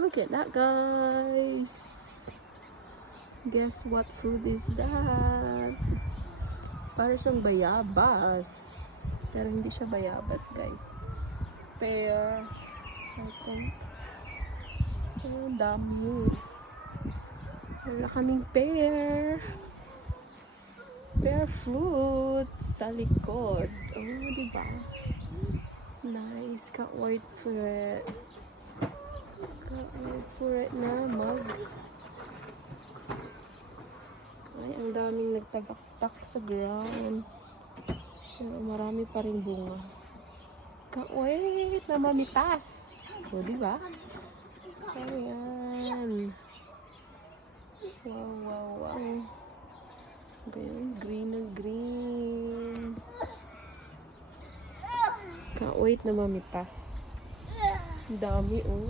Look at that, guys. Guess what fruit is that? Para siyang bayabas. Pero hindi siya bayabas, guys. Pear. I think. Oh, dami. Wala kaming pear. Pear fruit sa likod. Oh, diba? Nice. Can't wait for it. Can't wait for it na Ay, ang daming nagtagaktak sa ground. Pero marami pa rin bunga. Can't wait na mamitas. O, diba? Ayan. Wow, wow, wow. Ganyan, green na green. Can't wait na mamitas. Dami, oh.